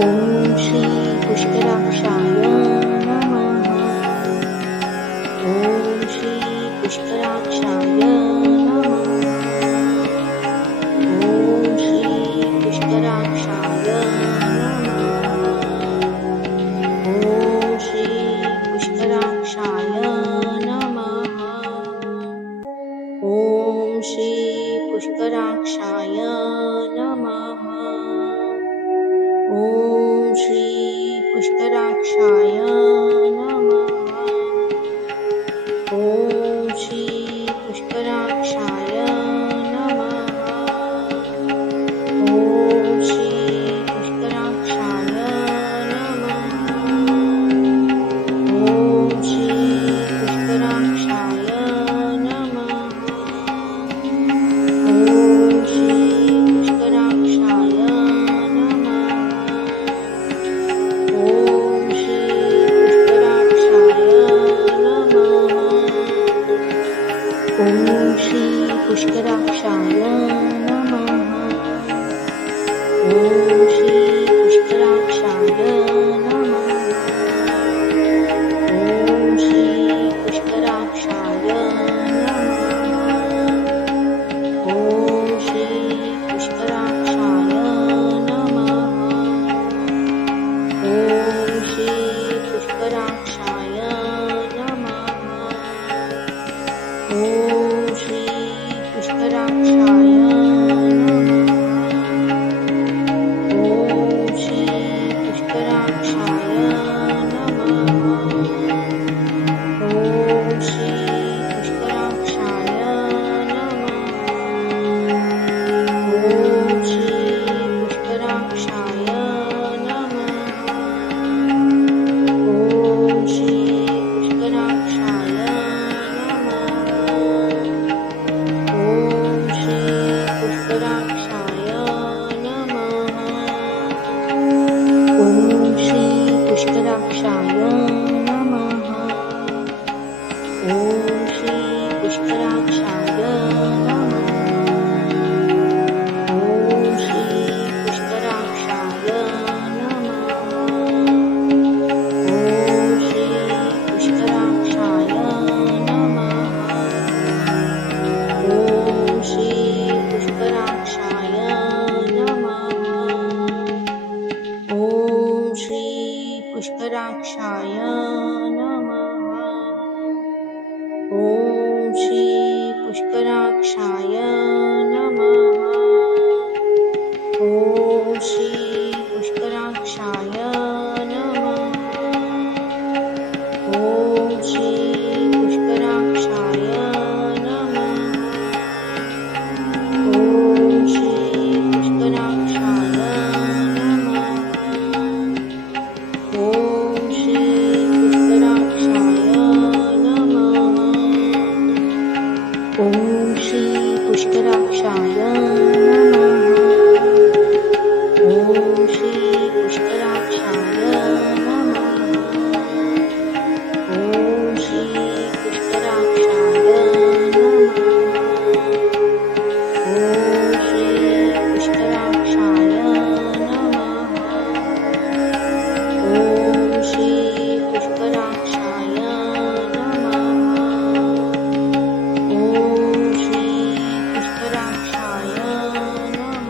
ओम श्री पुष्कराक्षाय नमः. ओम श्री पुष्कराक्षाय नमः. ओम श्री पुष्कराक्षाय नमः. ओम श्री पुष्कराक्षाय नमः. ओम श्री पुष्कराक्षाय नमः. ओम श्री पुष्कराक्षाय नमः. ओम श्री पुष्कराक्षाय नमः. ओम श्री पुष्कराक्षाय नमः. ओम श्री पुष्कराक्षाय नमः. ओम श्री पुष्कराक्षाय ओम श्री पुष्कराक्षाय नमः. ओम श्री पुष्कराक्षाय नमः. ओम श्री पुष्कराक्षाय नमः. ओम श्री पुष्कराक्षाय नमः. ओम श्री पुष्कराक्षाय नमः. ओम श्री पुष्कराक्षाय नमः. ओम श्री पुष्कराक्षाय नमः. ओम श्री पुष्कराक्षाय नमः. ओम श्री पुष्कराक्षाय नमः. ओम श्री पुष्कराक्षाय ओम श्री पुष्कराक्षाय नमः. ओम श्री पुष्कराक्षाय नमः. ओम श्री पुष्कराक्षाय नमः. ओम श्री पुष्कराक्षाय नमः. ओम श्री पुष्कराक्षाय नमः. ओम श्री पुष्कराक्षाय नमः. ओम श्री पुष्कराक्षाय नमः. ओम श्री पुष्कराक्षाय नमः. ओम श्री पुष्कराक्षाय नमः. ओम श्री पुष्कराक्षाय नमः. ओम श्री पुष्कराक्षाय नमः. ओम श्री पुष्कराक्षाय नमः. ओम श्री पुष्कराक्षाय नमः. ओम श्री पुष्कराक्षाय नमः. ओम श्री पुष्कराक्षाय नमः. ओम श्री पुष्कराक्षाय नमः. ओम श्री पुष्कराक्षाय नमः. ओम श्री पुष्कराक्षाय नमः.